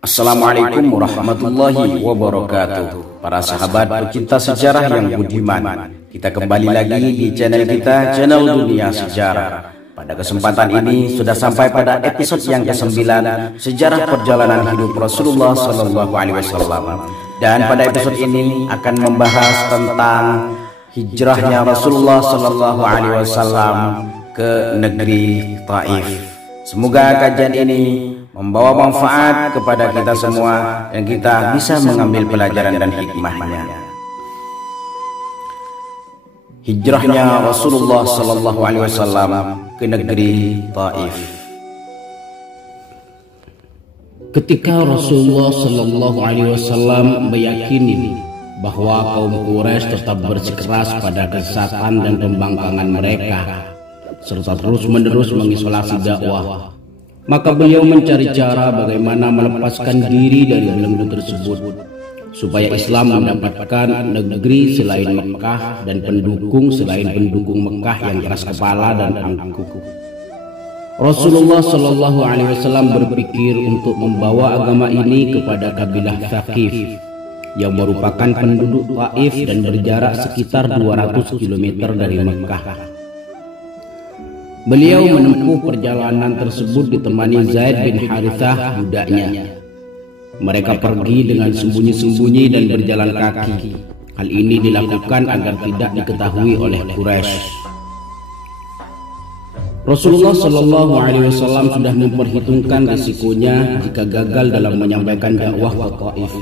Assalamualaikum warahmatullahi wabarakatuh. Para sahabat pecinta sejarah yang budiman, kita kembali lagi di channel kita, channel Dunia Sejarah. Pada kesempatan ini sudah sampai pada episode yang ke-9, sejarah perjalanan hidup Rasulullah Sallallahu Alaihi Wasallam. Dan pada episode ini akan membahas tentang hijrahnya Rasulullah Sallallahu Alaihi Wasallam ke negeri Taif. Semoga kajian ini membawa manfaat kepada kita semua dan kita bisa mengambil pelajaran dan hikmahnya. Hijrahnya Rasulullah Sallallahu Alaihi Wasallam ke negeri Taif. Ketika Rasulullah Sallallahu Alaihi Wasallam meyakini bahwa kaum Quraisy tetap bersikeras pada kesesatan dan pembangkangan mereka, serta terus-menerus mengisolasi dakwah, maka beliau mencari cara bagaimana melepaskan diri dari belenggu tersebut, supaya Islam mendapatkan negeri selain Mekah dan pendukung selain pendukung Mekah yang keras kepala dan angkuh. Rasulullah Shallallahu Alaihi Wasallam berpikir untuk membawa agama ini kepada kabilah Thaqif yang merupakan penduduk Taif dan berjarak sekitar 200 km dari Mekah. Beliau menempuh perjalanan tersebut ditemani Zaid bin Harithah, budaknya. Mereka pergi dengan sembunyi-sembunyi dan berjalan kaki. Hal ini dilakukan agar tidak diketahui oleh Quraisy. Rasulullah Shallallahu Alaihi Wasallam sudah memperhitungkan risikonya jika gagal dalam menyampaikan dakwah ke Taif.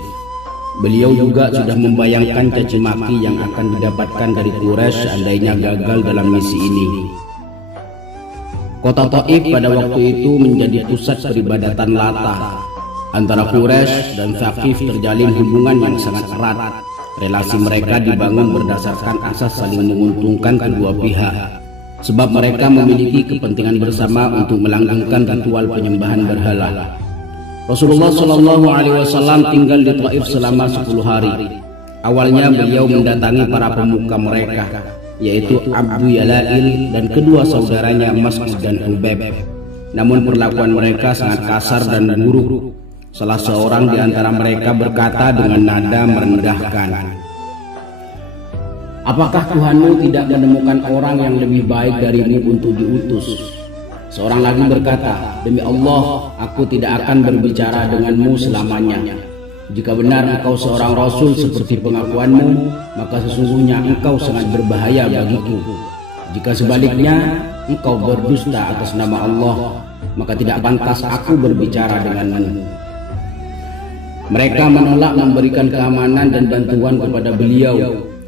Beliau juga sudah membayangkan caci maki yang akan didapatkan dari Quraisy seandainya gagal dalam misi ini. Kota Taif pada waktu itu menjadi pusat peribadatan Lata. Antara Quraisy dan Thaqif terjalin hubungan yang sangat erat. Relasi mereka dibangun berdasarkan asas saling menguntungkan kedua pihak, sebab mereka memiliki kepentingan bersama untuk melanggengkan ritual penyembahan berhala. Rasulullah Shallallahu Alaihi Wasallam tinggal di Taif selama 10 hari. Awalnya beliau mendatangi para pemuka mereka, yaitu Abu Yalail dan kedua saudaranya Mas'ud dan Hubaib. Namun perlakuan mereka sangat kasar dan buruk. Salah seorang di antara mereka berkata dengan nada merendahkan, "Apakah Tuhanmu tidak menemukan orang yang lebih baik darimu untuk diutus?" Seorang lagi berkata, "Demi Allah, aku tidak akan berbicara denganmu selamanya. Jika benar engkau seorang rasul seperti pengakuanmu, maka sesungguhnya engkau sangat berbahaya bagiku. Jika sebaliknya engkau berdusta atas nama Allah, maka tidak pantas aku berbicara denganmu." Mereka menolak memberikan keamanan dan bantuan kepada beliau.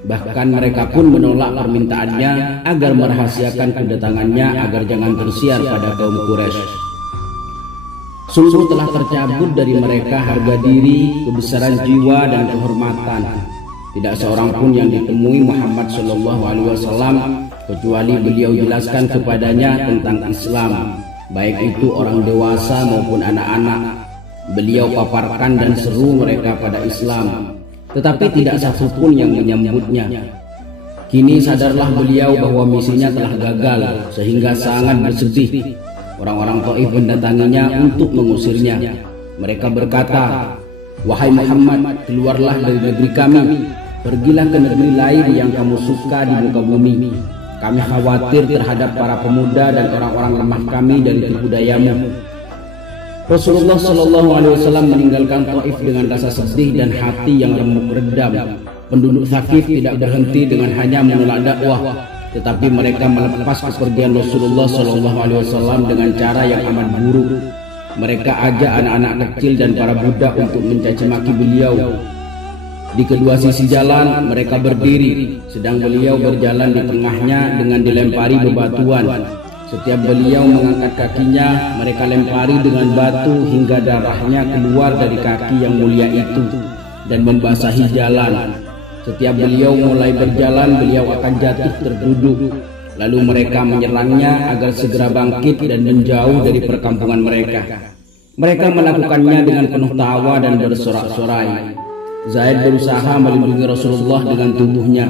Bahkan mereka pun menolak permintaannya agar merahasiakan kedatangannya agar jangan tersiar pada kaum Quraisy. Sungguh telah tercabut dari mereka harga diri, kebesaran jiwa dan kehormatan. Tidak seorang pun yang ditemui Muhammad Shallallahu Alaihi Wasallam kecuali beliau jelaskan kepadanya tentang Islam, baik itu orang dewasa maupun anak-anak. Beliau paparkan dan seru mereka pada Islam, tetapi tidak satupun yang menyambutnya. Kini sadarlah beliau bahwa misinya telah gagal, sehingga sangat bersedih. Orang-orang Taif mendatanginya untuk mengusirnya. Mereka berkata, "Wahai Muhammad, keluarlah dari negeri kami. Pergilah ke negeri lain yang kamu suka di muka bumi. Kami khawatir terhadap para pemuda dan orang-orang lemah kami dari tipu dayamu." Rasulullah Shallallahu Alaihi Wasallam meninggalkan Taif dengan rasa sedih dan hati yang remuk redam. Penduduk Thaqif tidak berhenti dengan hanya menolak dakwah, tetapi mereka melepas kepergian Rasulullah Shallallahu Alaihi Wasallam dengan cara yang amat buruk. Mereka ajak anak-anak kecil dan para budak untuk mencaci maki beliau. Di kedua sisi jalan mereka berdiri, sedang beliau berjalan di tengahnya dengan dilempari bebatuan. Setiap beliau mengangkat kakinya, mereka lempari dengan batu hingga darahnya keluar dari kaki yang mulia itu dan membasahi jalan. Setiap beliau mulai berjalan, beliau akan jatuh terduduk. Lalu mereka menyerangnya agar segera bangkit dan menjauh dari perkampungan mereka. Mereka melakukannya dengan penuh tawa dan bersorak-sorai. Zaid berusaha melindungi Rasulullah dengan tubuhnya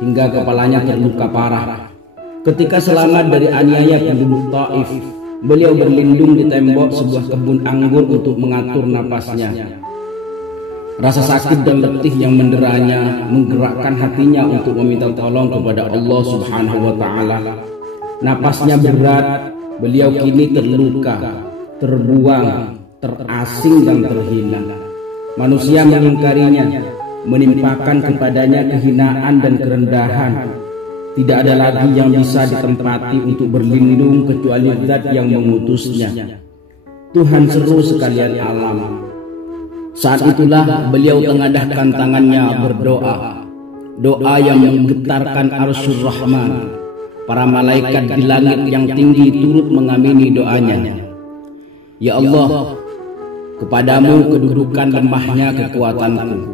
hingga kepalanya terluka parah. Ketika selamat dari aniaya penduduk Taif, beliau berlindung di tembok sebuah kebun anggur untuk mengatur napasnya. Rasa sakit dan letih yang menderanya menggerakkan hatinya untuk meminta tolong kepada Allah Subhanahu wa Ta'ala. Napasnya berat, beliau kini terluka, terbuang, terasing dan terhina. Manusia mengingkarinya, menimpakan kepadanya kehinaan dan kerendahan. Tidak ada lagi yang bisa ditempati untuk berlindung kecuali Zat yang mengutusnya. Tuhan seru sekalian alam. Saat itulah beliau tengadahkan tangannya berdoa, doa yang menggetarkan Arsyur Rahman. Para malaikat di langit yang tinggi turut mengamini doanya. Ya Allah, kepadamu kedudukan lemahnya kekuatanku,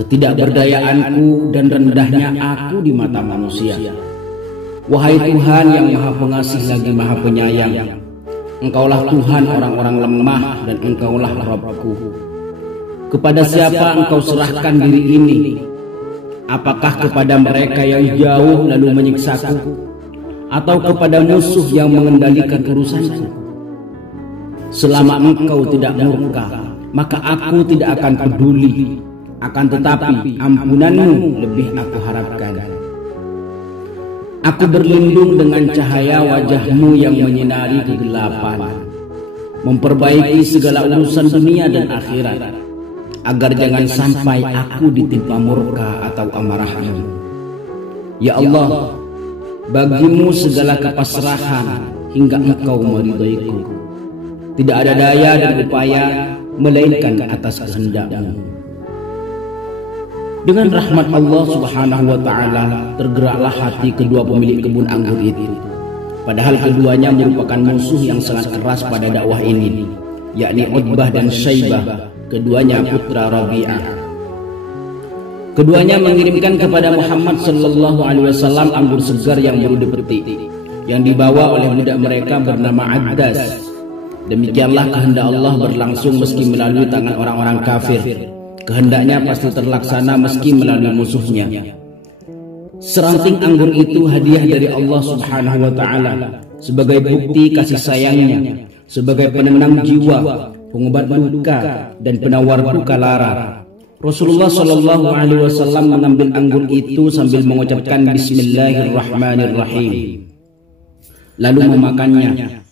ketidakberdayaanku dan rendahnya aku di mata manusia. Wahai Tuhan yang Maha Pengasih lagi Maha Penyayang, Engkaulah Tuhan orang-orang lemah dan Engkaulah Rabbku. Kepada siapa Engkau serahkan diri ini? Apakah kepada mereka yang jauh lalu menyiksaku, atau kepada musuh yang mengendalikan urusanku? Selama Engkau tidak murka, maka aku tidak akan peduli. Akan tetapi ampunanmu lebih aku harapkan. Aku berlindung dengan cahaya wajahmu yang menyinari kegelapan, memperbaiki segala urusan dunia dan akhirat, agar jangan sampai aku ditimpa murka atau amarahmu. Ya Allah, bagimu segala kepasrahan hingga Engkau meridaiku. Tidak ada daya dan upaya melainkan atas kehendak-Mu. Dengan rahmat Allah Subhanahu wa Ta'ala tergeraklah hati kedua pemilik kebun anggur itu. Padahal keduanya merupakan musuh yang sangat keras pada dakwah ini, yakni Utbah dan Syaibah, keduanya putra Rabi'ah. Keduanya mengirimkan kepada Muhammad sallallahu alaihi wasallam anggur segar yang baru dipetik, yang dibawa oleh budak mereka bernama Addas. Demikianlah kehendak Allah berlangsung meski melalui tangan orang-orang kafir. Kehendaknya pasti terlaksana meski melalui musuhnya. Seranting anggur itu hadiah dari Allah Subhanahu wa Ta'ala sebagai bukti kasih sayangnya, sebagai penenang jiwa, pengobat luka dan penawar duka lara. Rasulullah sallallahu alaihi wasallam mengambil anggur itu sambil mengucapkan Bismillahirrahmanirrahim, lalu memakannya.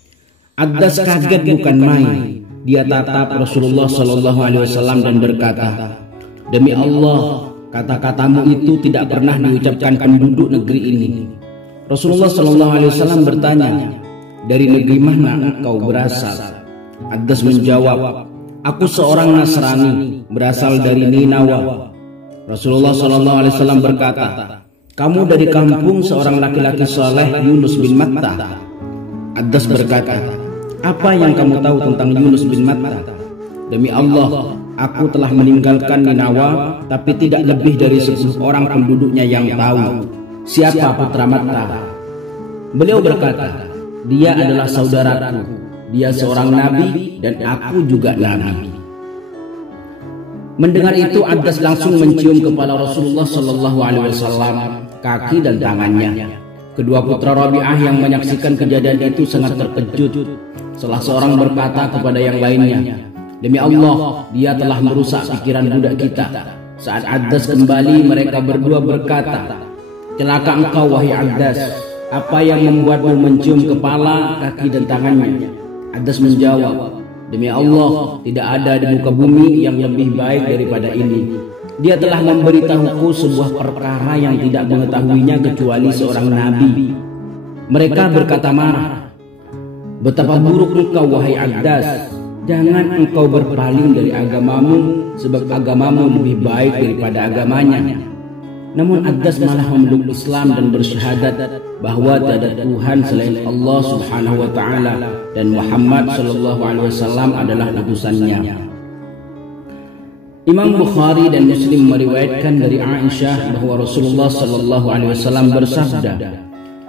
Addas kaget bukan main. Dia tatap Rasulullah sallallahu alaihi wasallam dan berkata, "Demi Allah, kata-katamu itu tidak pernah diucapkan penduduk negeri ini." Rasulullah sallallahu alaihi wasallam bertanya, "Dari negeri mana engkau berasal?" Addas menjawab, "Aku seorang Nasrani, berasal dari Ninawa." Rasulullah sallallahu alaihi wasallam berkata, "Kamu dari kampung seorang laki-laki saleh Yunus bin Matta." Addas berkata, "Apa yang kamu tahu tentang Yunus bin Matta?" "Demi Allah, aku telah meninggalkan Ninawa, tapi tidak lebih dari 10 orang penduduknya yang tahu siapa putra Matta." Beliau berkata, "Dia adalah saudaraku, dia seorang nabi dan aku juga nabi." Mendengar itu, Addas langsung mencium kepala Rasulullah sallallahu alaihi wasallam, kaki dan tangannya. Kedua putra Rabi'ah yang menyaksikan kejadian itu sangat terkejut. Salah seorang berkata kepada yang lainnya, "Demi Allah, dia telah merusak pikiran budak kita." Saat Addas kembali, mereka berdua berkata, "Celaka engkau wahai Addas, apa yang membuatmu mencium kepala, kaki dan tangannya?" Addas menjawab, "Demi Allah, tidak ada di muka bumi yang lebih baik daripada ini. Dia telah memberitahuku sebuah perkara yang tidak mengetahuinya kecuali seorang nabi." Mereka berkata marah, "Betapa buruk engkau wahai Addas, jangan engkau berpaling dari agamamu, sebab agamamu lebih baik daripada agamanya." Namun Addas malah memeluk Islam dan bersyahadat bahwa tiada Tuhan selain Allah Subhanahu wa Ta'ala dan Muhammad sallallahu alaihi wasallam adalah utusannya. Imam Bukhari dan Muslim meriwayatkan dari Aisyah bahwa Rasulullah sallallahu alaihi wasallam bersabda,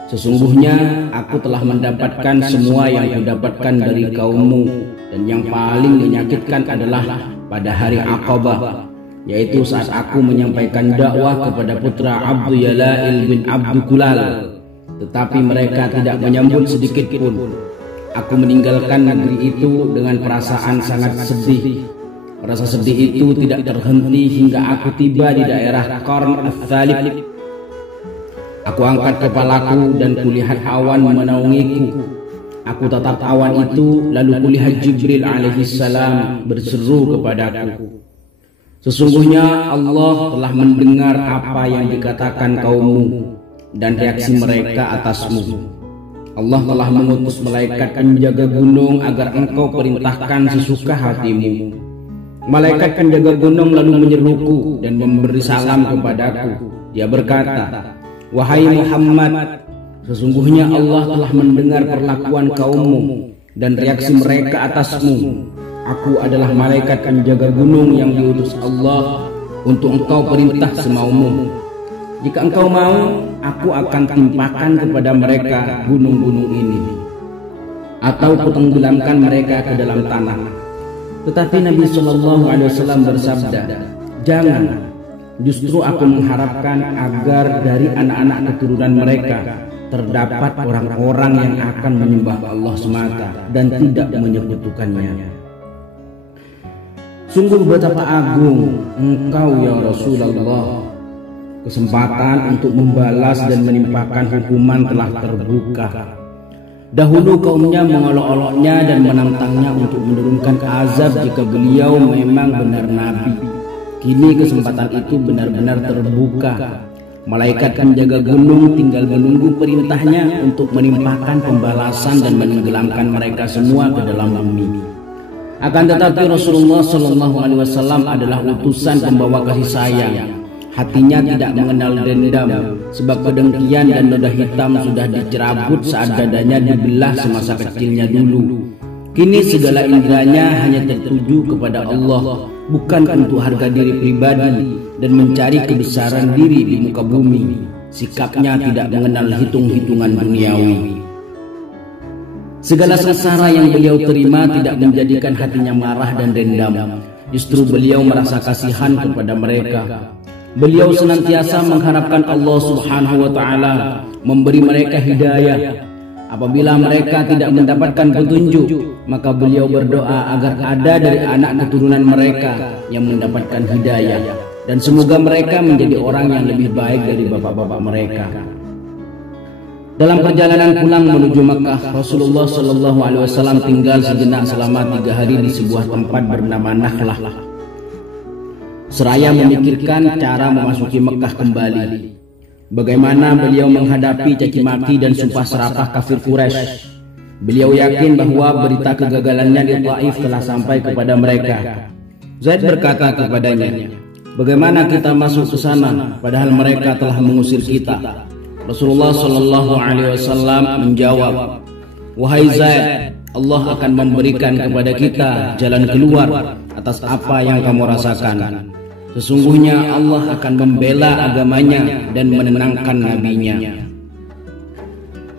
"Sesungguhnya aku telah mendapatkan semua yang kudapatkan dari kaummu, dan yang paling menyakitkan adalah pada hari Aqabah, yaitu saat aku menyampaikan dakwah kepada putra Abdu Yalail bin Abdu Kulal, tetapi mereka tidak menyambut sedikit pun. Aku meninggalkan negeri itu dengan perasaan sangat sedih. Rasa sedih itu tidak terhenti hingga aku tiba di daerah Qarn Ats-Tsalib. Aku angkat kepalaku dan kulihat awan menaungiku. Aku tatap awan itu, lalu kulihat Jibril alaihissalam berseru kepadaku, sesungguhnya Allah telah mendengar apa yang dikatakan kaummu dan reaksi mereka atasmu. Allah telah mengutus malaikat penjaga gunung agar engkau perintahkan sesuka hatimu. Malaikat penjaga gunung lalu menyeruku dan memberi salam kepadaku. Dia berkata, wahai Muhammad, sesungguhnya Allah telah mendengar perlakuan kaummu dan reaksi mereka atasmu. Aku adalah malaikat penjaga gunung yang diutus Allah untuk engkau perintah semaumu. Jika engkau mau, aku akan timpakan kepada mereka gunung-gunung ini, atau kutenggelamkan mereka ke dalam tanah. Tetapi Nabi SAW bersabda, jangan. Justru aku mengharapkan agar dari anak-anak keturunan mereka terdapat orang-orang yang akan menyembah Allah semata dan tidak menyekutukannya. Sungguh betapa agung engkau ya Rasulullah. Kesempatan untuk membalas dan menimpakan hukuman telah terbuka. Dahulu kaumnya mengolok-oloknya dan menantangnya untuk menurunkan azab jika beliau memang benar nabi. Kini kesempatan itu benar-benar terbuka. Malaikat penjaga gunung tinggal menunggu perintahnya untuk menimpakan pembalasan dan menenggelamkan mereka semua ke dalam bumi. Akan tetapi Rasulullah SAW adalah utusan pembawa kasih sayang. Hatinya tidak mengenal dendam, sebab kedengkian dan noda hitam sudah dicerabut saat dadanya dibelah semasa kecilnya dulu. Kini segala indranya hanya tertuju kepada Allah, bukan untuk harga diri pribadi dan mencari kebesaran diri di muka bumi. Sikapnya tidak mengenal hitung-hitungan duniawi. Segala sengsara yang beliau terima tidak menjadikan hatinya marah dan dendam. Justru beliau merasa kasihan kepada mereka. Beliau senantiasa mengharapkan Allah Subhanahu wa Ta'ala memberi mereka hidayah. Apabila mereka tidak mendapatkan petunjuk, maka beliau berdoa agar ada dari anak keturunan mereka yang mendapatkan hidayah, dan semoga mereka menjadi orang yang lebih baik dari bapak-bapak mereka. Dalam perjalanan pulang menuju Makkah, Rasulullah SAW tinggal sejenak selama 3 hari di sebuah tempat bernama Nakhlah, seraya memikirkan cara memasuki Mekah kembali. Bagaimana beliau menghadapi caci maki dan sumpah serapah kafir Quraisy. Beliau yakin bahwa berita kegagalannya di Taif telah sampai kepada mereka. Zaid berkata kepadanya, bagaimana kita masuk ke sana padahal mereka telah mengusir kita? Rasulullah SAW menjawab, wahai Zaid, Allah akan memberikan kepada kita jalan keluar atas apa yang kamu rasakan. Sesungguhnya Allah akan membela agamanya dan menenangkan nabinya.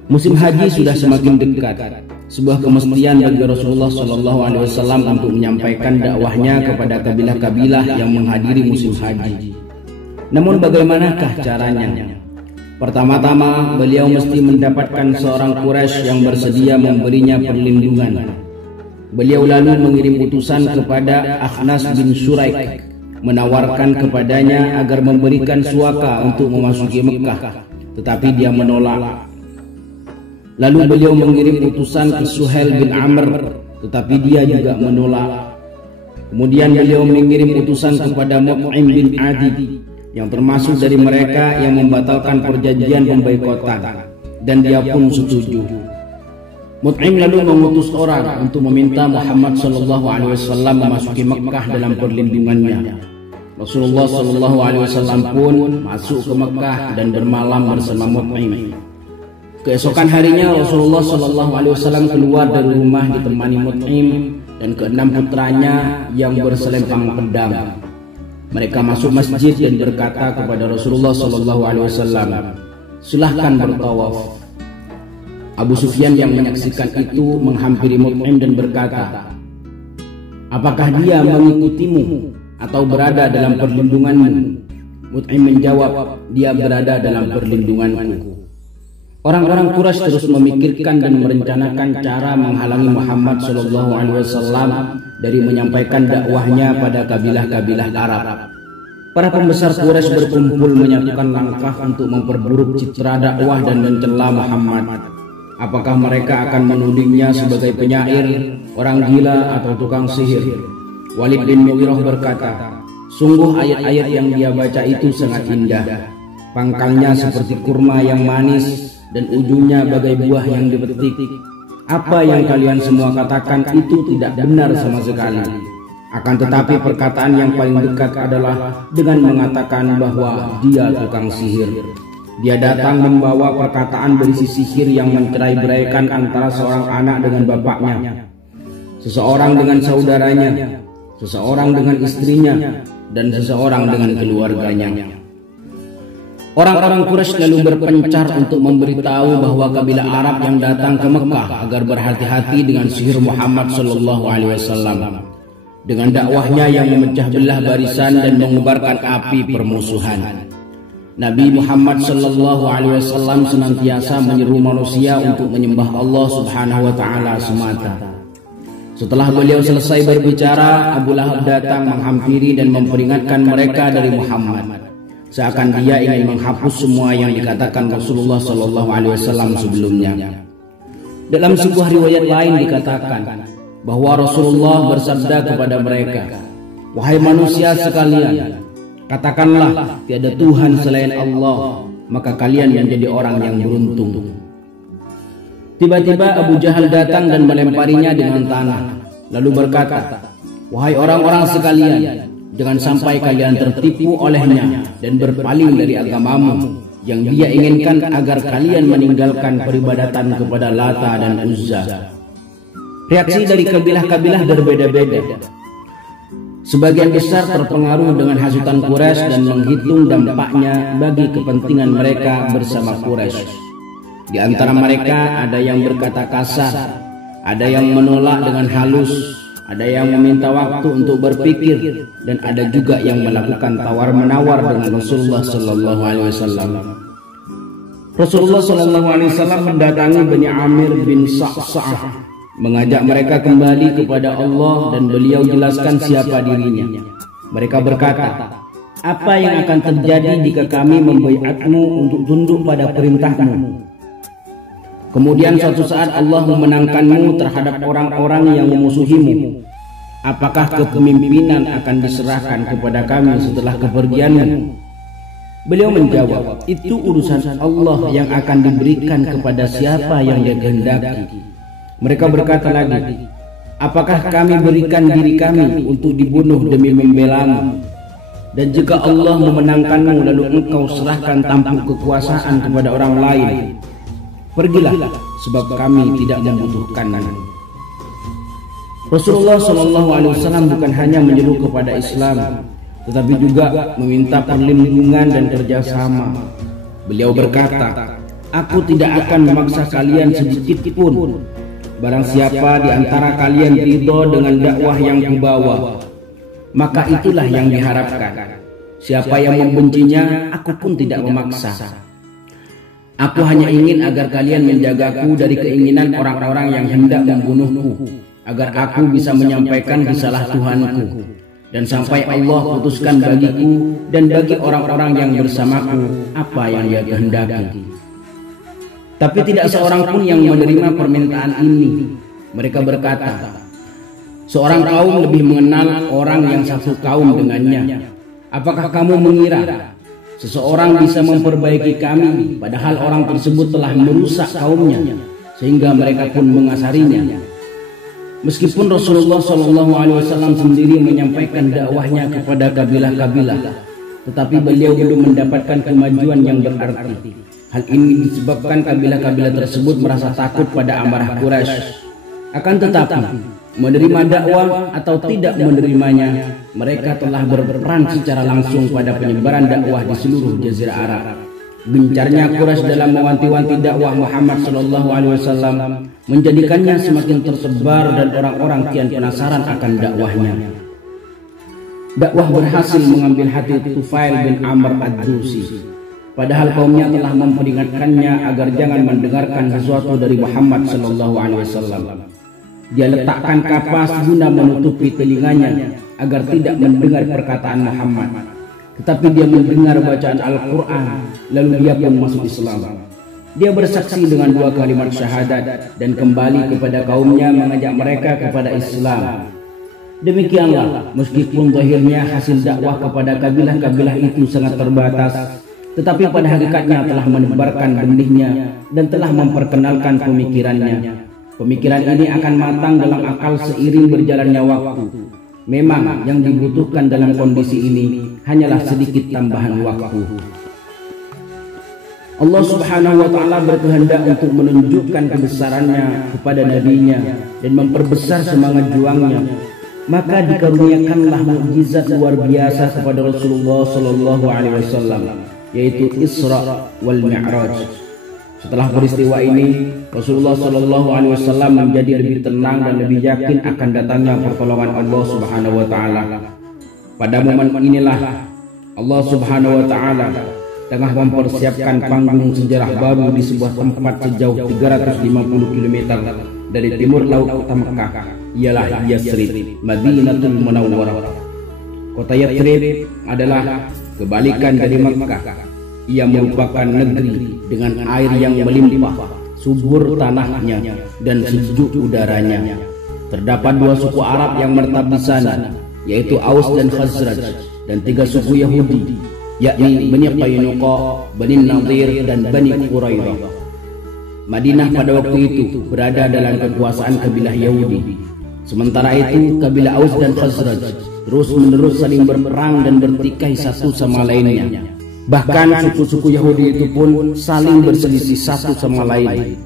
Musim haji sudah semakin dekat. Sebuah kemestian bagi Rasulullah SAW untuk menyampaikan dakwahnya kepada kabilah-kabilah yang menghadiri musim haji. Namun bagaimanakah caranya? Pertama-tama beliau mesti mendapatkan seorang Quraisy yang bersedia memberinya perlindungan. Beliau lalu mengirim utusan kepada Akhnas bin Syuraik, menawarkan kepadanya agar memberikan suaka untuk memasuki Mekah, tetapi dia menolak. Lalu beliau mengirim utusan ke Suhail bin Amr, tetapi dia juga menolak. Kemudian beliau mengirim utusan kepada Mut'im bin Adi, yang termasuk dari mereka yang membatalkan perjanjian pemboikotan, dan dia pun setuju. Mut'im lalu mengutus orang untuk meminta Muhammad SAW memasuki Mekah dalam perlindungannya. Rasulullah SAW pun masuk ke Mekah dan bermalam bersama Mut'im. Keesokan harinya Rasulullah SAW keluar dari rumah ditemani Mut'im dan ke-6 putranya yang berselempang pedang. Mereka masuk masjid dan berkata kepada Rasulullah SAW, silahkan bertawaf. Abu Sufyan yang menyaksikan itu menghampiri Mut'im dan berkata, apakah dia mengikutimu atau berada dalam perlindunganmu? Mut'im menjawab, dia berada dalam perlindunganku. Orang-orang Quraisy terus memikirkan dan merencanakan cara menghalangi Muhammad SAW dari menyampaikan dakwahnya pada kabilah-kabilah Arab. Para pembesar Quraisy berkumpul menyatukan langkah untuk memperburuk citra dakwah dan mencela Muhammad. Apakah mereka akan menudingnya sebagai penyair, orang gila atau tukang sihir? Walid bin Mughirah berkata, "Sungguh ayat-ayat yang dia baca itu sangat indah. Pangkalnya seperti kurma yang manis dan ujungnya bagai buah yang dipetik. Apa yang kalian semua katakan itu tidak benar sama sekali. Akan tetapi perkataan yang paling dekat adalah dengan mengatakan bahwa dia tukang sihir. Dia datang membawa perkataan berisi sihir yang mencerai-beraikan antara seorang anak dengan bapaknya, seseorang dengan saudaranya, seseorang dengan istrinya, dan seseorang dengan keluarganya." Orang-orang Quraisy lalu berpencar untuk memberitahu bahwa kabilah Arab yang datang ke Mekah agar berhati-hati dengan sihir Muhammad SAW, dengan dakwahnya yang memecah belah barisan dan mengubarkan api permusuhan. Nabi Muhammad SAW senantiasa menyeru manusia untuk menyembah Allah Subhanahu wa Ta'ala semata. Setelah beliau selesai berbicara, Abu Lahab datang menghampiri dan memperingatkan mereka dari Muhammad, seakan dia ingin menghapus semua yang dikatakan Rasulullah SAW sebelumnya. Dalam sebuah riwayat lain dikatakan bahwa Rasulullah bersabda kepada mereka, "Wahai manusia sekalian, katakanlah tiada Tuhan selain Allah, maka kalian menjadi orang yang beruntung." Tiba-tiba Abu Jahal datang dan melemparinya dengan tanah, lalu berkata, "Wahai orang-orang sekalian, jangan sampai kalian tertipu olehnya dan berpaling dari agamamu yang dia inginkan agar kalian meninggalkan peribadatan kepada Lata dan Uzza." Reaksi dari kabilah-kabilah berbeda-beda. Sebagian besar terpengaruh dengan hasutan Quraisy dan menghitung dampaknya bagi kepentingan mereka bersama Quraisy. Di antara mereka ada yang berkata kasar, ada yang menolak dengan halus, ada yang meminta waktu untuk berpikir, dan ada juga yang melakukan tawar-menawar dengan Rasulullah SAW. Rasulullah SAW mendatangi Bani Amir bin Sa'sa'ah, mengajak mereka kembali kepada Allah, dan beliau jelaskan siapa dirinya. Mereka berkata, "Apa yang akan terjadi jika kami membaiatmu untuk tunduk pada perintahmu? Kemudian suatu saat Allah memenangkanmu terhadap orang-orang yang memusuhimu. Apakah kepemimpinan akan diserahkan kepada kami setelah kepergianmu?" Beliau menjawab, "Itu urusan Allah yang akan diberikan kepada siapa yang dia kehendaki." Mereka berkata lagi, "Apakah kami berikan diri kami untuk dibunuh demi membelamu? Dan jika Allah memenangkanmu lalu engkau serahkan tampuk kekuasaan kepada orang lain, pergilah, sebab kami tidak membutuhkanmu." Rasulullah SAW bukan hanya menyeru kepada Islam, tetapi juga meminta perlindungan dan kerjasama. Beliau berkata, "Aku tidak akan memaksa kalian sedikit pun. Barang siapa di antara kalian ridho dengan dakwah yang kubawa, maka itulah yang diharapkan. Siapa yang membencinya, aku pun tidak memaksa. Aku hanya ingin agar kalian menjagaku dari keinginan orang-orang yang hendak membunuhku, agar aku bisa menyampaikan risalah Tuhanku, dan sampai Allah putuskan bagiku dan bagi orang-orang yang bersamaku apa yang dia kehendaki." Tapi tidak seorang pun yang menerima permintaan ini. Mereka berkata, "Seorang kaum lebih mengenal orang yang satu kaum dengannya. Apakah kamu mengira seseorang bisa memperbaiki kami, padahal orang tersebut telah merusak kaumnya sehingga mereka pun mengasarinya?" Meskipun Rasulullah SAW sendiri menyampaikan dakwahnya kepada kabilah-kabilah, tetapi beliau belum mendapatkan kemajuan yang berarti. Hal ini disebabkan kabilah-kabilah tersebut merasa takut pada amarah Quraisy. Akan tetapi, menerima dakwah atau tidak menerimanya, mereka telah berperan secara langsung pada penyebaran dakwah di seluruh Jazirah Arab. Gencarnya Quraisy dalam mewanti-wanti dakwah Muhammad SAW menjadikannya semakin tersebar dan orang-orang kian penasaran akan dakwahnya. Dakwah berhasil mengambil hati Tufail bin Amr ad-Dusi. padahal kaumnya telah memperingatkannya agar jangan mendengarkan sesuatu dari Muhammad sallallahu alaihi wasallam. Dia letakkan kapas guna menutupi telinganya agar tidak mendengar perkataan Muhammad. Tetapi dia mendengar bacaan Al-Quran, lalu dia pun masuk Islam. Dia bersaksi dengan 2 kalimat syahadat dan kembali kepada kaumnya mengajak mereka kepada Islam. Demikianlah, meskipun zahirnya hasil dakwah kepada kabilah-kabilah itu sangat terbatas, tetapi pada hakikatnya telah menebarkan benihnya dan telah memperkenalkan pemikirannya. Pemikiran ini akan matang dalam akal seiring berjalannya waktu. Memang yang dibutuhkan dalam kondisi ini hanyalah sedikit tambahan waktu. Allah Subhanahu wa Ta'ala berkehendak untuk menunjukkan kebesarannya kepada nabinya dan memperbesar semangat juangnya. Maka dikaruniakanlah mukjizat luar biasa kepada Rasulullah sallallahu alaihi wasallam, yaitu Isra wal Mi'raj. Setelah peristiwa ini, Rasulullah sallallahu alaihi wasallam menjadi lebih tenang dan lebih yakin akan datangnya pertolongan Allah Subhanahu wa Ta'ala. Pada momen inilah Allah Subhanahu wa Ta'ala tengah mempersiapkan panggung sejarah baru di sebuah tempat sejauh 350 km dari timur laut kota Mekah, ialah Yathrib, Madinatul Munawwarah. Kota Yathrib adalah kebalikan dari Mekah. Ia merupakan negeri dengan air yang melimpah, subur tanahnya dan sejuk udaranya. Terdapat 2 suku Arab yang menetap di sana, yaitu Aus dan Khazraj, dan 3 suku Yahudi, yakni Bani Qainuqa, Bani Nadir, dan Bani Qurairah. Madinah pada waktu itu berada dalam kekuasaan kabilah Yahudi. Sementara itu, kabilah Aus dan Khazraj terus-menerus saling berperang dan bertikai satu sama lainnya. Bahkan suku-suku Yahudi itu pun saling berselisih satu sama lain,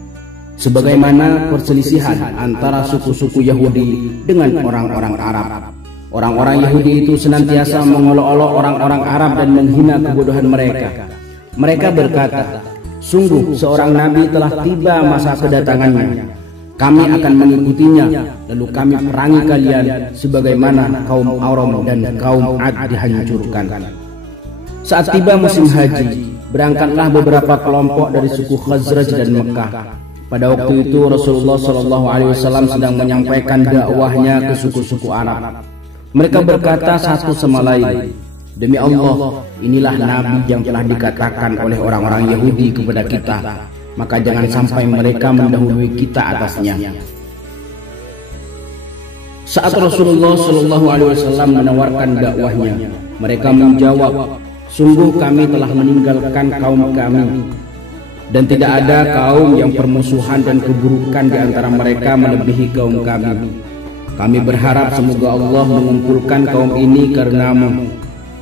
sebagaimana perselisihan antara suku-suku Yahudi dengan orang-orang Arab. Orang-orang Yahudi itu senantiasa mengolok-olok orang-orang Arab dan menghina kebodohan mereka. Mereka berkata, "Sungguh seorang nabi telah tiba masa kedatangannya. Kami akan mengikutinya, lalu kami perangi kalian sebagaimana kaum Aram dan kaum Ad dihancurkan." Saat tiba musim haji, berangkatlah beberapa kelompok dari suku Khazraj dan Mekah. Pada waktu itu Rasulullah SAW sedang menyampaikan dakwahnya ke suku-suku Arab. Mereka berkata satu sama lain, "Demi Allah, inilah Nabi yang telah dikatakan oleh orang-orang Yahudi kepada kita. Maka jangan sampai mereka mendahului kita atasnya." Saat Rasulullah SAW menawarkan dakwahnya, mereka menjawab, "Sungguh kami telah meninggalkan kaum kami, dan tidak ada kaum yang permusuhan dan keburukan di antara mereka melebihi kaum kami. Kami berharap semoga Allah mengumpulkan kaum ini karenamu.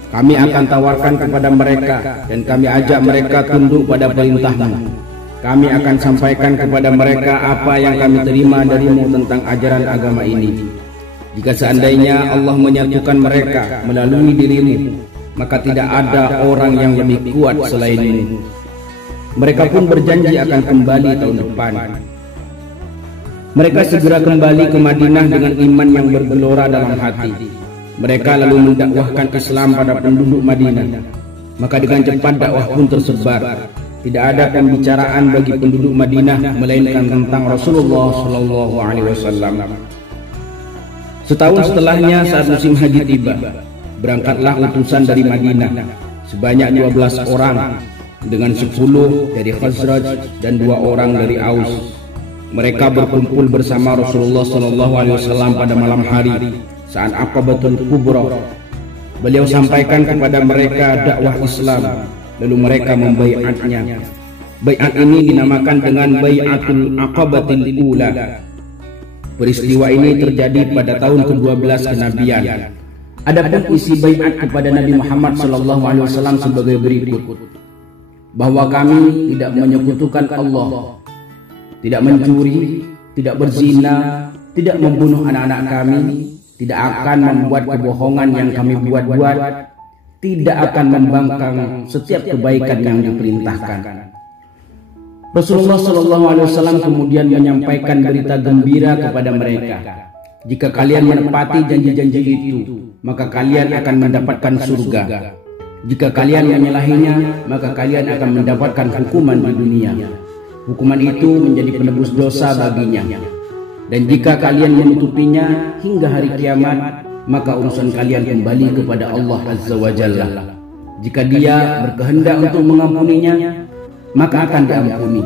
Kami akan tawarkan kepada mereka dan kami ajak mereka tunduk pada perintahmu. Kami akan sampaikan kepada mereka apa yang kami terima darimu tentang ajaran agama ini. Jika seandainya Allah menyatukan mereka melalui dirimu, maka tidak ada orang yang lebih kuat selainmu." Mereka pun berjanji akan kembali tahun depan. Mereka segera kembali ke Madinah dengan iman yang bergelora dalam hati. Mereka lalu mendakwahkan Islam pada penduduk Madinah. Maka dengan cepat dakwah pun tersebar. Tidak ada pembicaraan bagi penduduk Madinah melainkan tentang Rasulullah SAW. Setahun setelahnya, saat musim haji tiba, berangkatlah utusan dari Madinah sebanyak 12 orang dengan 10 dari Khazraj dan 2 orang dari Aus. Mereka berkumpul bersama Rasulullah SAW pada malam hari saat Aqabatul Kubra. Beliau sampaikan kepada mereka dakwah Islam, lalu mereka membaiatnya. Baiat ini dinamakan dengan Baiatul Aqabatil Ula. Peristiwa ini terjadi pada tahun ke-12 kenabian. Adapun isi baiat kepada Nabi Muhammad SAW sebagai berikut: bahwa kami tidak menyekutukan Allah, tidak mencuri, tidak berzina, tidak membunuh anak-anak kami, tidak akan membuat kebohongan yang kami buat-buat, tidak akan membangkang setiap kebaikan yang diperintahkan. Rasulullah SAW kemudian menyampaikan berita gembira kepada mereka. Jika kalian menepati janji-janji itu, maka kalian akan mendapatkan surga. Jika kalian menyalahinya, maka kalian akan mendapatkan hukuman di dunia. Hukuman itu menjadi penebus dosa baginya. Dan jika kalian menutupinya hingga hari kiamat, maka urusan kalian kembali kepada Allah Azza wa Jalla. Jika Dia berkehendak untuk mengampuninya, maka akan diampuni.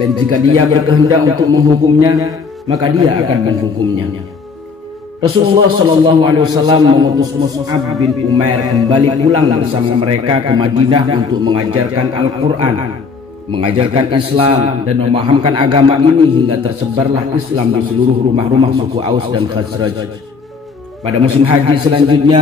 Dan jika Dia berkehendak untuk menghukumnya, maka Dia akan menghukumnya. Rasulullah SAW mengutus Mus'ab bin Umair kembali pulang bersama mereka ke Madinah untuk mengajarkan Al-Quran, mengajarkan Islam, dan memahamkan agama ini hingga tersebarlah Islam di seluruh rumah-rumah suku Aus dan Khazraj. Pada musim haji selanjutnya,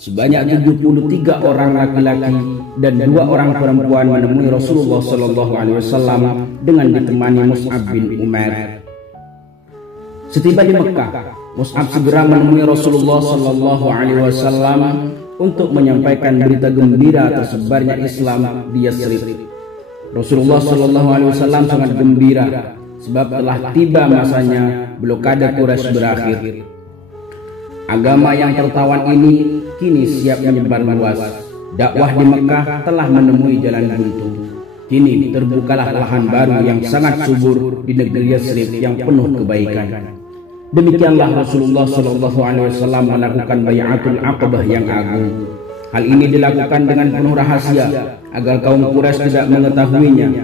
sebanyak 73 orang laki-laki dan 2 orang perempuan menemui Rasulullah SAW dengan ditemani Mus'ab bin Umair. Setiba di Mekah, Mus'ab segera menemui Rasulullah SAW untuk menyampaikan berita gembira tersebarnya Islam di Yathrib. Rasulullah SAW sangat gembira sebab telah tiba masanya blokade Quraisy berakhir. Agama yang tertawan ini kini siap menyebar luas. Dakwah di Mekah telah menemui jalan buntu. Kini terbukalah lahan baru yang sangat subur di negeri Yathrib yang penuh kebaikan. Demikianlah Rasulullah SAW melakukan Bai'atul Aqabah yang agung. Hal ini dilakukan dengan penuh rahasia agar kaum Quraisy tidak mengetahuinya.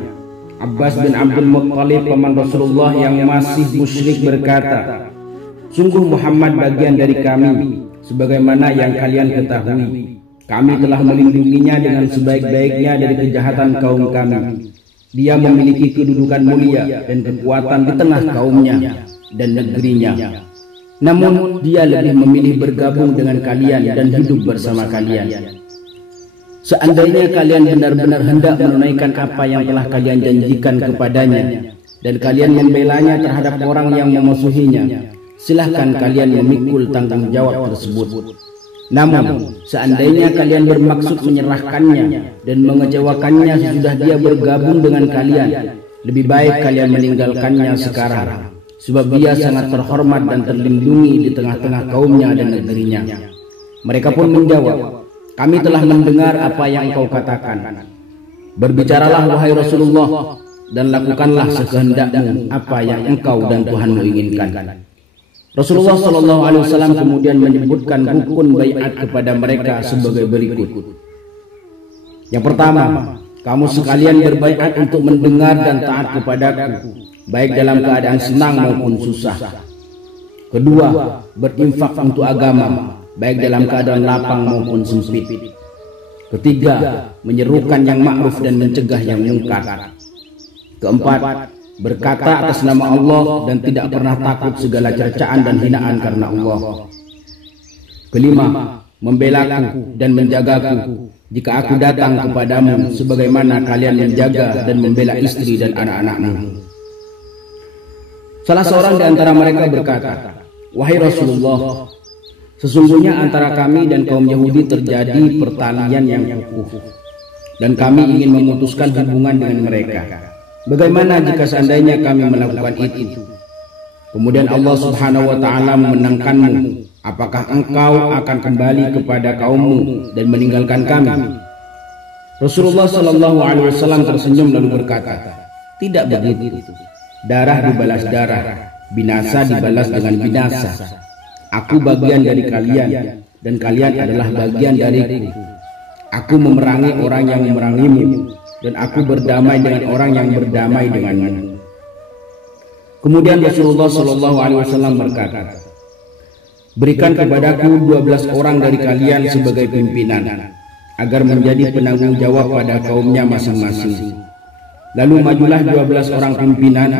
Abbas bin Abdul Muttalib, paman Rasulullah yang masih musyrik, berkata, "Sungguh Muhammad bagian dari kami, sebagaimana yang kalian ketahui. Kami telah melindunginya dengan sebaik-baiknya dari kejahatan kaum kami. Dia memiliki kedudukan mulia dan kekuatan di tengah kaumnya dan negerinya. Namun dia lebih memilih bergabung dengan kalian dan hidup bersama kalian. Seandainya kalian benar-benar hendak menunaikan apa yang telah kalian janjikan kepadanya dan kalian membelanya terhadap orang yang memusuhinya, silahkan kalian memikul tanggung jawab tersebut. Namun seandainya kalian bermaksud menyerahkannya dan mengecewakannya sesudah dia bergabung dengan kalian, lebih baik kalian meninggalkannya sekarang, sebab dia sangat terhormat dan terlindungi di tengah-tengah kaumnya dan negerinya." Mereka pun menjawab, "Kami telah mendengar apa yang engkau katakan. Berbicaralah wahai Rasulullah, dan lakukanlah sekehendakmu apa yang engkau dan Tuhanmu inginkan." Rasulullah SAW kemudian menyebutkan rukun baiat kepada mereka sebagai berikut. Yang pertama, kamu sekalian berbaiat untuk mendengar dan taat kepadaku, baik dalam keadaan senang maupun susah. Kedua, berinfak untuk agama, baik dalam keadaan lapang maupun sempit. Ketiga, menyerukan yang ma'ruf dan mencegah yang mungkar. Keempat, berkata atas nama Allah dan tidak pernah takut segala cercaan dan hinaan karena Allah. Kelima, membelaku dan menjagaku jika aku datang kepadamu sebagaimana kalian menjaga dan membela istri dan anak-anakmu. Salah seorang di antara mereka berkata, "Wahai Rasulullah, sesungguhnya antara kami dan kaum Yahudi terjadi pertalian yang kukuh, dan kami ingin memutuskan hubungan dengan mereka. Bagaimana jika seandainya kami melakukan itu? Kemudian Allah Subhanahu wa Ta'ala memenangkanmu. Apakah engkau akan kembali kepada kaummu dan meninggalkan kami?" Rasulullah SAW tersenyum lalu berkata, "Tidak begitu. Darah dibalas darah, binasa dibalas dengan binasa. Aku bagian dari kalian dan kalian adalah bagian dariku. Aku memerangi orang yang memerangimu dan aku berdamai dengan orang yang berdamai denganmu." Kemudian Rasulullah SAW berkata, "Berikan kepadaku 12 orang dari kalian sebagai pimpinan, agar menjadi penanggung jawab pada kaumnya masing-masing." Lalu majulah 12 orang pimpinan.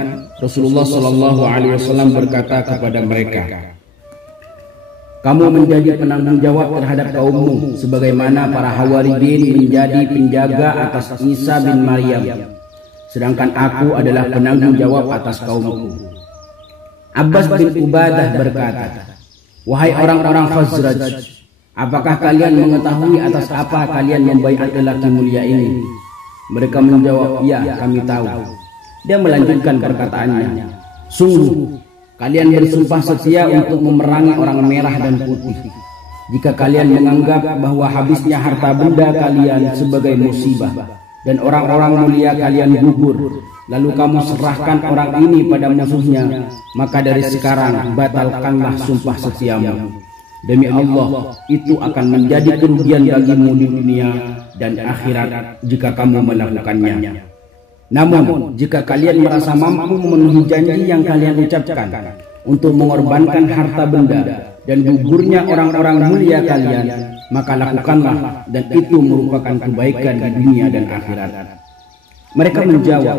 Rasulullah SAW berkata kepada mereka, "Kamu menjadi penanggung jawab terhadap kaummu, sebagaimana para Hawaridin menjadi penjaga atas Isa bin Maryam, sedangkan aku adalah penanggung jawab atas kaumku." Abbas bin Ubadah berkata, "Wahai orang-orang Khazraj, apakah kalian mengetahui atas apa kalian membaiat lelaki mulia ini?" Mereka menjawab, "Ya, kami tahu." Dia melanjutkan perkataannya, "Sungguh, kalian bersumpah setia untuk memerangi orang merah dan putih. jika kalian menganggap bahwa habisnya harta benda kalian sebagai musibah dan orang-orang mulia kalian gugur, lalu kamu serahkan orang ini pada musuhnya, maka dari sekarang batalkanlah sumpah setiamu. Demi Allah, itu akan menjadi kerugian bagimu di dunia dan akhirat jika kamu melakukannya. Namun, jika kalian merasa mampu memenuhi janji yang kalian ucapkan untuk mengorbankan harta benda dan gugurnya orang-orang mulia kalian, maka lakukanlah, dan itu merupakan kebaikan di dunia dan akhirat. Mereka menjawab,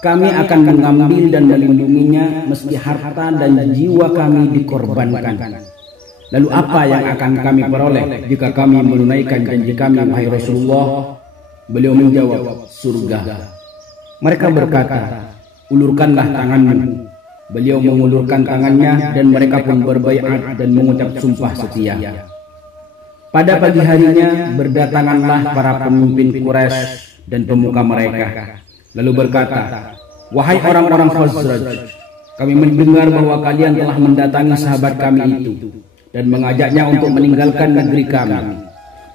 kami akan mengambil dan melindunginya meski harta dan jiwa kami dikorbankan. Lalu apa yang akan kami peroleh jika kami menunaikan janji kami, wahai Rasulullah? Beliau menjawab, surga. Mereka berkata, ulurkanlah tanganmu. Beliau mengulurkan tangannya dan mereka pun berbaiat dan mengucap sumpah setia. Pada pagi harinya berdatanganlah para pemimpin Quraisy dan pemuka mereka, lalu berkata, wahai orang-orang Khazraj, kami mendengar bahwa kalian telah mendatangi sahabat kami itu dan mengajaknya untuk meninggalkan negeri kami.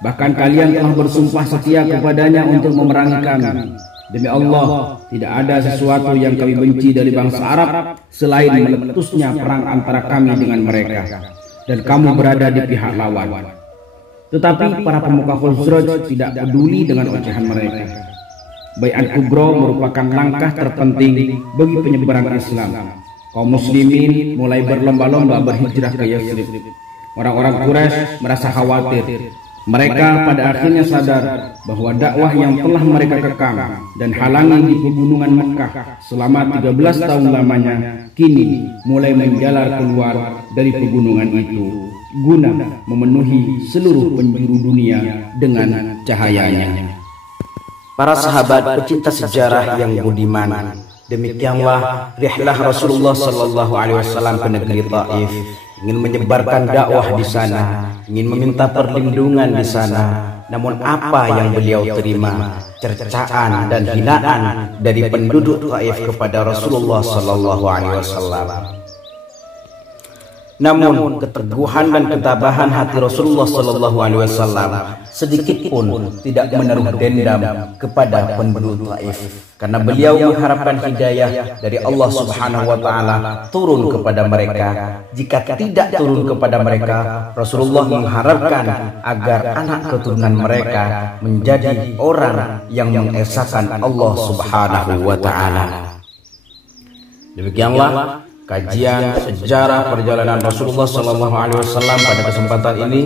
Bahkan kalian telah bersumpah setia kepadanya untuk memerangi kami. Demi Allah, tidak ada sesuatu yang kami benci dari bangsa Arab selain meletusnya perang antara kami dengan mereka, dan kamu berada di pihak lawan. Tetapi para pemuka Khazraj tidak peduli dengan ocehan mereka. Bai'at Kubra merupakan langkah terpenting bagi penyebaran Islam. Kaum muslimin mulai berlomba-lomba berhijrah ke Yathrib. Orang-orang Quraisy merasa khawatir. Mereka pada akhirnya sadar bahwa dakwah yang telah mereka kekang dan halangi di pegunungan Mekah selama 13 tahun lamanya kini mulai menjalar keluar dari pegunungan itu guna memenuhi seluruh penjuru dunia dengan cahayanya. Para sahabat pecinta sejarah yang budiman, demikianlah rihlah Rasulullah sallallahu alaihi wasallam ke negeri Taif, ingin menyebarkan dakwah di sana, ingin meminta perlindungan di sana. Namun apa yang beliau terima? Cercaan dan hinaan dari penduduk Taif kepada Rasulullah sallallahu alaihi wasallam. Namun keteguhan dan ketabahan hati Rasulullah sallallahu alaihi wasallam sedikit pun tidak menaruh dendam kepada penduduk Taif, karena beliau mengharapkan hidayah dari Allah Subhanahu wa taala turun kepada mereka. Jika tidak turun kepada mereka, Rasulullah mengharapkan agar anak keturunan mereka menjadi orang yang mengesahkan Allah Subhanahu wa taala. Demikianlah kajian sejarah perjalanan Rasulullah sallallahu alaihi wasallam pada kesempatan ini.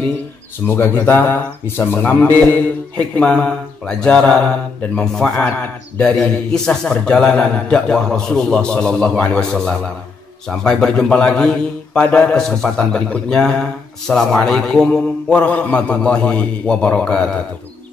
Semoga kita bisa mengambil hikmah, pelajaran dan manfaat dari kisah perjalanan dakwah Rasulullah sallallahu alaihi wasallam. Sampai berjumpa lagi pada kesempatan berikutnya. Assalamualaikum warahmatullahi wabarakatuh.